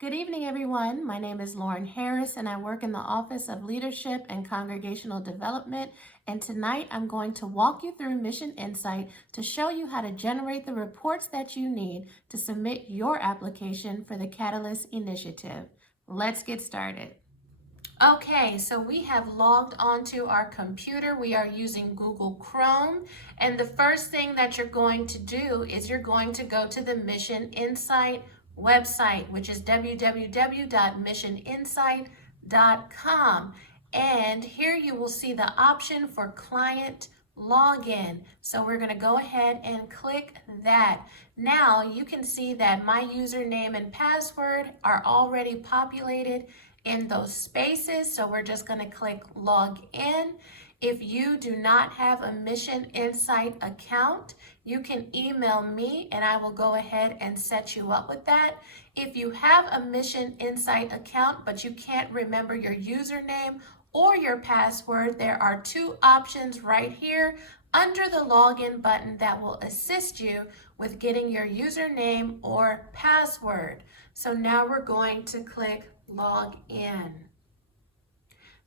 Good evening, everyone. My name is Lauren Harris, and I work in the Office of Leadership and Congregational Development. And tonight I'm going to walk you through Mission Insight to show you how to generate the reports that you need to submit your application for the Catalyst Initiative. Let's get started. Okay, so we have logged onto our computer. We are using Google Chrome, and the first thing that you're going to do is you're going to go to the Mission Insight website, which is www.missioninsight.com. And here you will see the option for client login. So we're going to go ahead and click that. Now you can see that my username and password are already populated in those spaces, so we're just going to click log in. If you do not have a Mission Insight account, you can email me and I will go ahead and set you up with that. If you have a Mission Insight account but you can't remember your username or your password, there are two options right here under the login button that will assist you with getting your username or password. So now we're going to click log in.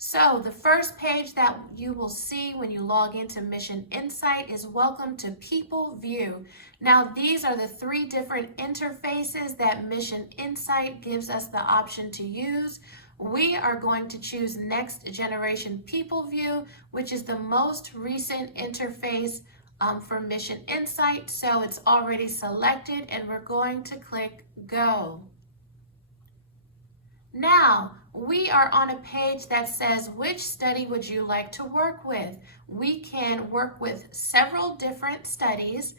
So the first page that you will see when you log into Mission Insight is Welcome to People View. Now these are the three different interfaces that Mission Insight gives us the option to use. We are going to choose Next Generation People View, which is the most recent interface for Mission Insight. So it's already selected and we're going to click Go. Now, we are on a page that says, which study would you like to work with? We can work with several different studies.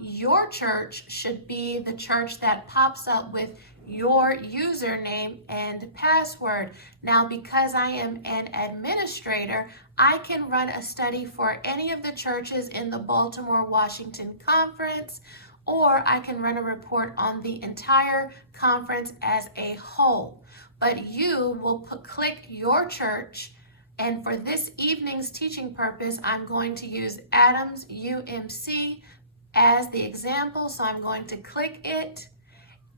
Your church should be the church that pops up with your username and password. Now, because I am an administrator, I can run a study for any of the churches in the Baltimore-Washington conference, or I can run a report on the entire conference as a whole. But you will click your church, and for this evening's teaching purpose, I'm going to use Adams UMC as the example. So I'm going to click it,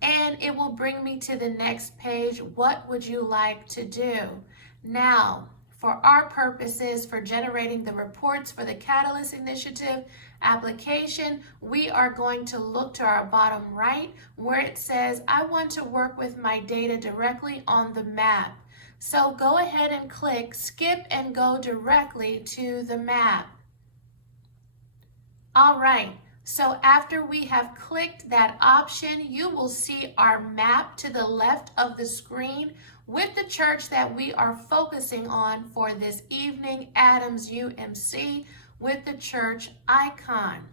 and it will bring me to the next page. What would you like to do? Now, for our purposes for generating the reports for the Catalyst Initiative application, we are going to look to our bottom right where it says, I want to work with my data directly on the map. So go ahead and click skip and go directly to the map. All right. So after we have clicked that option, you will see our map to the left of the screen with the church that we are focusing on for this evening, Adams UMC, with the church icon.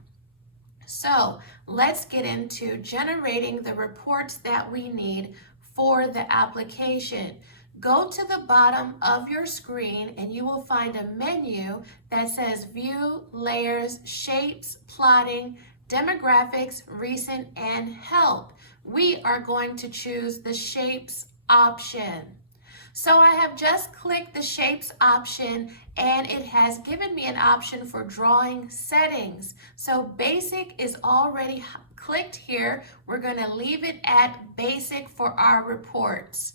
So let's get into generating the reports that we need for the application. Go to the bottom of your screen and you will find a menu that says View, Layers, Shapes, Plotting, Demographics, Recent, and Help. We are going to choose the Shapes option. So I have just clicked the Shapes option and it has given me an option for drawing settings. So Basic is already clicked here. We're going to leave it at Basic for our reports.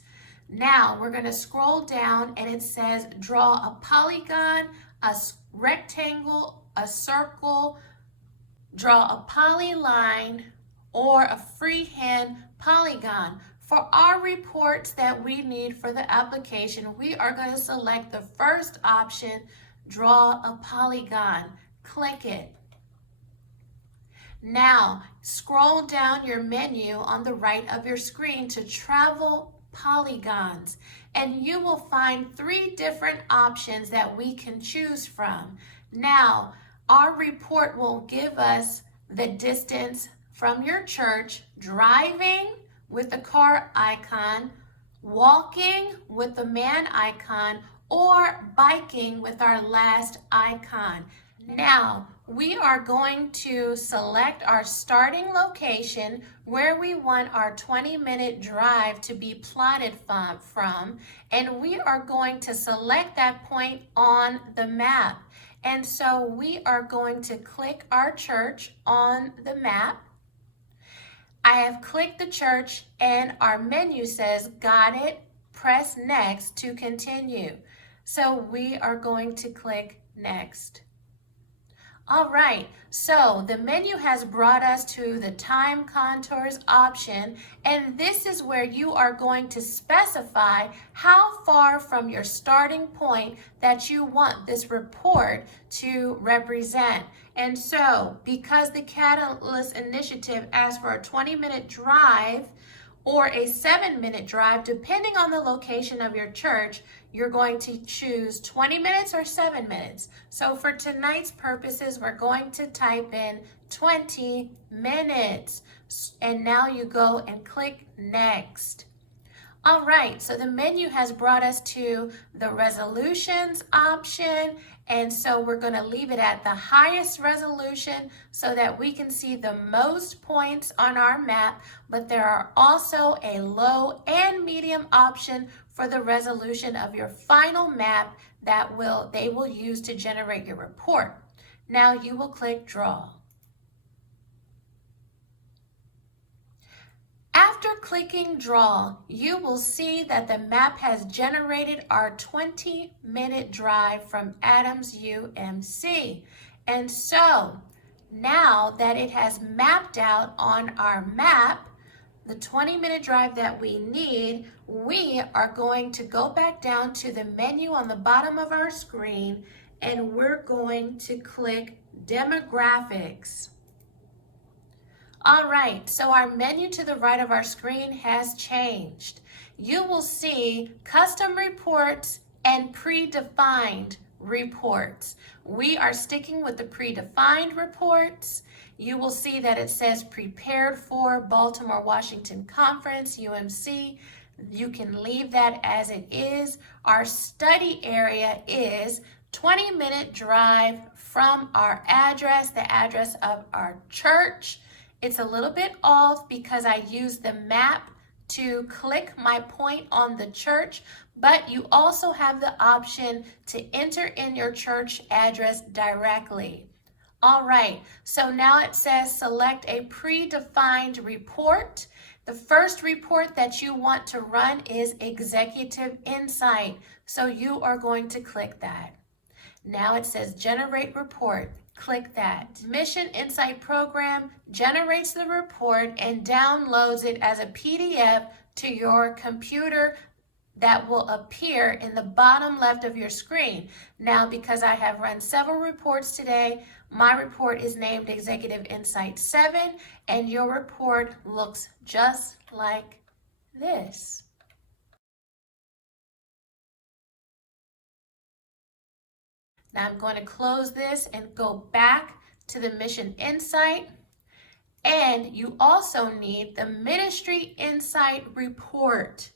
Now we're going to scroll down and it says draw a polygon, a rectangle, a circle, draw a polyline, or a freehand polygon. For our reports that we need for the application, we are going to select the first option, draw a polygon. Click it. Now scroll down your menu on the right of your screen to travel polygons, and you will find three different options that we can choose from. Now, our report will give us the distance from your church, driving with the car icon, walking with the man icon, or biking with our last icon. Now, we are going to select our starting location where we want our 20-minute drive to be plotted from, and we are going to select that point on the map. And so we are going to click our church on the map. I have clicked the church and our menu says, got it, press next to continue. So we are going to click next. All right, so the menu has brought us to the time contours option, and this is where you are going to specify how far from your starting point that you want this report to represent. And so, because the Catalyst Initiative asks for a 20-minute drive, or a 7-minute drive, depending on the location of your church, you're going to choose 20 minutes or 7 minutes. So for tonight's purposes, we're going to type in 20 minutes. And now you go and click next. All right, so the menu has brought us to the resolutions option, and so we're going to leave it at the highest resolution so that we can see the most points on our map, but there are also a low and medium option for the resolution of your final map that they will use to generate your report. Now you will click Draw. After clicking Draw, you will see that the map has generated our 20-minute drive from Adams UMC. And so, now that it has mapped out on our map the 20-minute drive that we need, we are going to go back down to the menu on the bottom of our screen, and we're going to click Demographics. All right, so our menu to the right of our screen has changed. You will see Custom Reports and Predefined Reports. We are sticking with the Predefined Reports. You will see that it says Prepared for Baltimore-Washington Conference, UMC. You can leave that as it is. Our study area is 20-minute drive from our address, the address of our church. It's a little bit off because I used the map to click my point on the church, but you also have the option to enter in your church address directly. All right, so now it says select a predefined report. The first report that you want to run is Executive Insight, so you are going to click that. Now it says generate report. Click that. Mission Insight program generates the report and downloads it as a PDF to your computer that will appear in the bottom left of your screen. Now, because I have run several reports today, my report is named Executive Insight 7, and your report looks just like this. Now I'm going to close this and go back to the Mission Insight. And you also need the Ministry Insight report.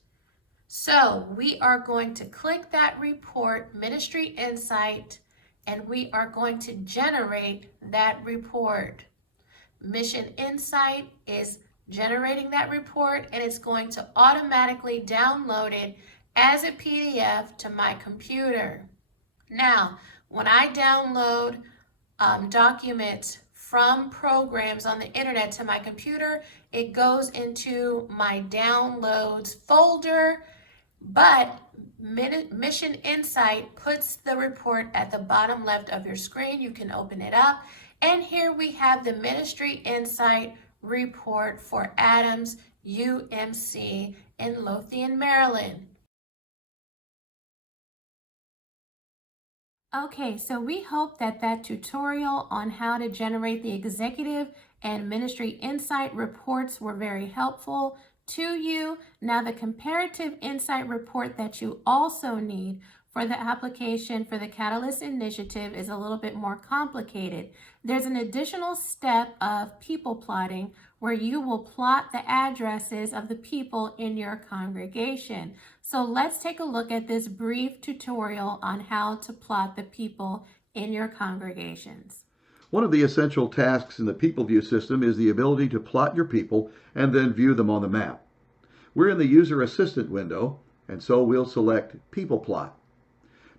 So we are going to click that report, Ministry Insight, and we are going to generate that report. Mission Insight is generating that report, and it's going to automatically download it as a PDF to my computer. Now, when I download documents from programs on the internet to my computer, it goes into my downloads folder, but Mission Insight puts the report at the bottom left of your screen. You can open it up, and here we have the Ministry Insight report for Adams UMC in Lothian, Maryland. Okay, so we hope that tutorial on how to generate the Executive and Ministry Insight reports were very helpful to you. Now, the Comparative Insight report that you also need for the application for the Catalyst Initiative is a little bit more complicated. There's an additional step of people plotting where you will plot the addresses of the people in your congregation. So let's take a look at this brief tutorial on how to plot the people in your congregations. One of the essential tasks in the People View system is the ability to plot your people and then view them on the map. We're in the User Assistant window, and so we'll select People Plot.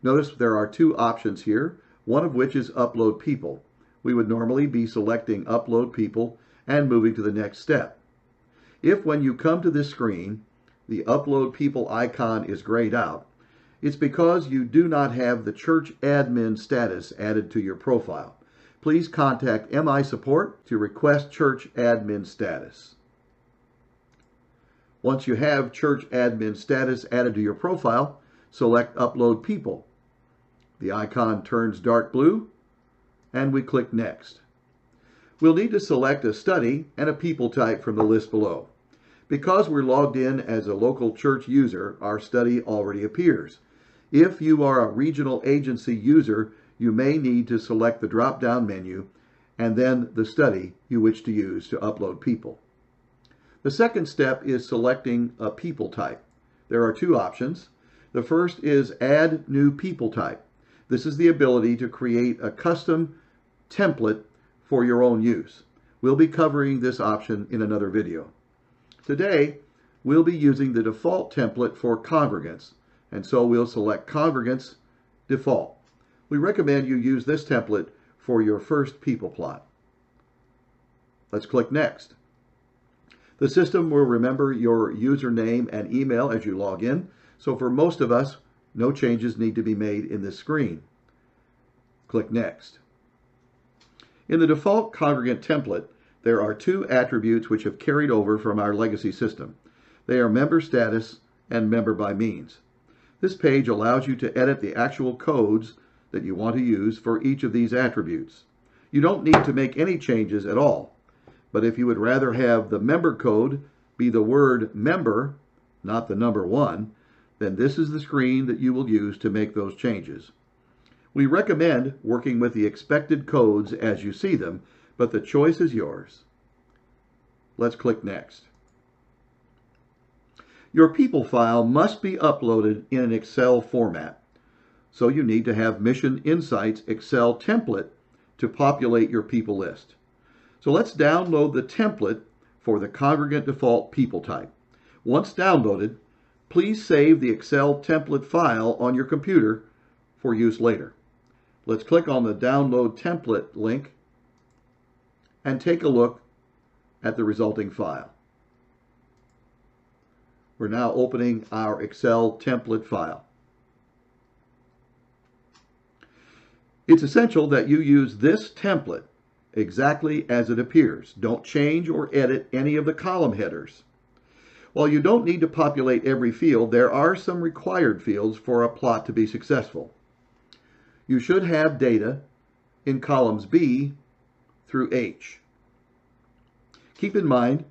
Notice there are two options here, one of which is Upload People. We would normally be selecting Upload People and moving to the next step. If when you come to this screen, the Upload People icon is grayed out, it's because you do not have the church admin status added to your profile. Please contact MI Support to request church admin status. Once you have church admin status added to your profile, select Upload People. The icon turns dark blue, and we click Next. We'll need to select a study and a people type from the list below. Because we're logged in as a local church user, our study already appears. If you are a regional agency user, you may need to select the drop-down menu and then the study you wish to use to upload people. The second step is selecting a people type. There are two options. The first is Add New People Type. This is the ability to create a custom template for your own use. We'll be covering this option in another video. Today, we'll be using the default template for congregants, and so we'll select Congregants Default. We recommend you use this template for your first people plot. Let's click Next. The system will remember your username and email as you log in, so for most of us, no changes need to be made in this screen. Click Next. In the default congregant template, there are two attributes which have carried over from our legacy system. They are member status and member by means. This page allows you to edit the actual codes that you want to use for each of these attributes. You don't need to make any changes at all, but if you would rather have the member code be the word member, not the number 1, then this is the screen that you will use to make those changes. We recommend working with the expected codes as you see them, but the choice is yours. Let's click Next. Your people file must be uploaded in an Excel format, so you need to have Mission Insight's Excel template to populate your people list. So let's download the template for the congregant default people type. Once downloaded, please save the Excel template file on your computer for use later. Let's click on the Download Template link and take a look at the resulting file. We're now opening our Excel template file. It's essential that you use this template exactly as it appears. Don't change or edit any of the column headers. While you don't need to populate every field, there are some required fields for a plot to be successful. You should have data in columns B through H. Keep in mind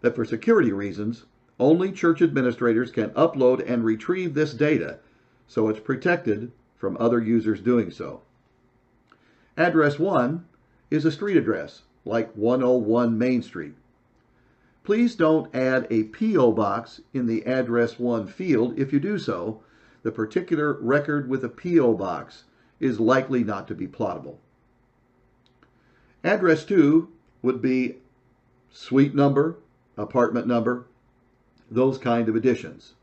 that for security reasons, only church administrators can upload and retrieve this data, so it's protected from other users doing so. Address 1 is a street address, like 101 Main Street. Please don't add a P.O. box in the Address 1 field. If you do so, the particular record with a P.O. box is likely not to be plottable. Address 2 would be suite number, apartment number, those kind of additions.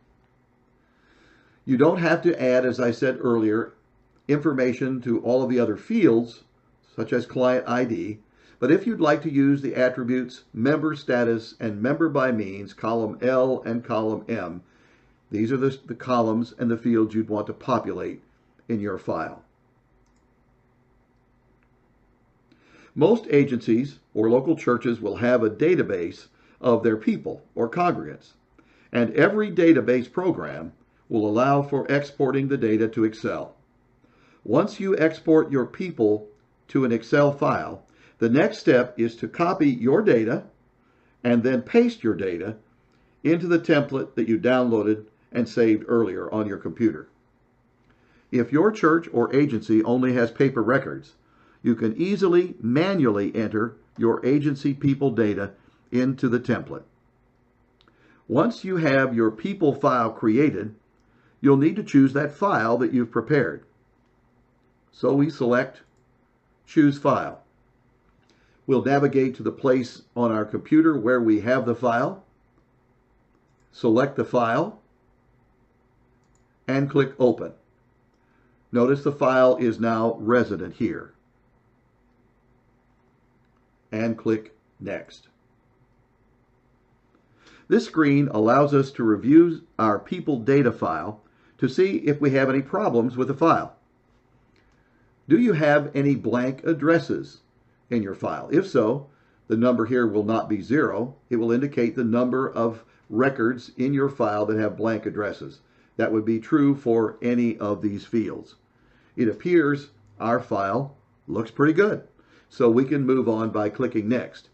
You don't have to add, as I said earlier, information to all of the other fields, such as client ID, but if you'd like to use the attributes member status and member by means, column L and column M, these are the columns and the fields you'd want to populate in your file. Most agencies or local churches will have a database of their people or congregants, and every database program will allow for exporting the data to Excel. Once you export your people to an Excel file, the next step is to copy your data and then paste your data into the template that you downloaded and saved earlier on your computer. If your church or agency only has paper records, you can easily manually enter your agency people data into the template. Once you have your people file created, you'll need to choose that file that you've prepared. So we select Choose File. We'll navigate to the place on our computer where we have the file, select the file, and click Open. Notice the file is now resident here. And click Next. This screen allows us to review our people data file to see if we have any problems with the file. Do you have any blank addresses in your file? If so, the number here will not be 0. It will indicate the number of records in your file that have blank addresses. That would be true for any of these fields. It appears our file looks pretty good, so we can move on by clicking Next.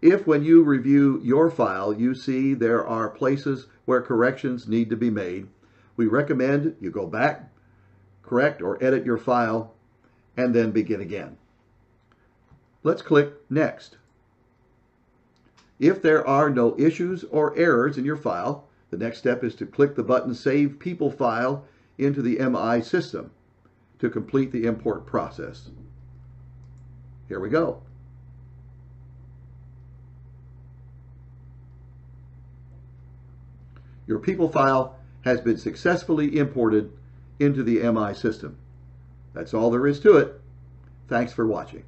If when you review your file you see there are places where corrections need to be made, we recommend you go back, correct or edit your file, and then begin again. Let's click Next. If there are no issues or errors in your file, the next step is to click the button Save People File into the MI system to complete the import process. Here we go. Your people file has been successfully imported into the MI system. That's all there is to it. Thanks for watching.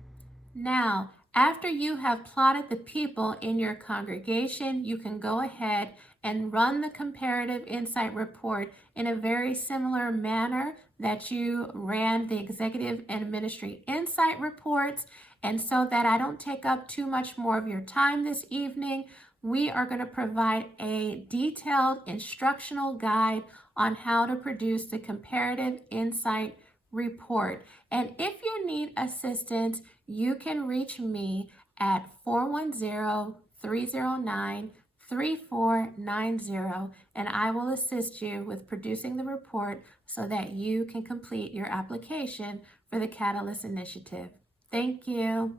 Now, after you have plotted the people in your congregation, you can go ahead and run the comparative insight report in a very similar manner that you ran the executive and ministry insight reports. And so that I don't take up too much more of your time this evening, we are going to provide a detailed instructional guide on how to produce the comparative insight report. And if you need assistance, you can reach me at 410-309-3490, and I will assist you with producing the report so that you can complete your application for the Catalyst Initiative. Thank you.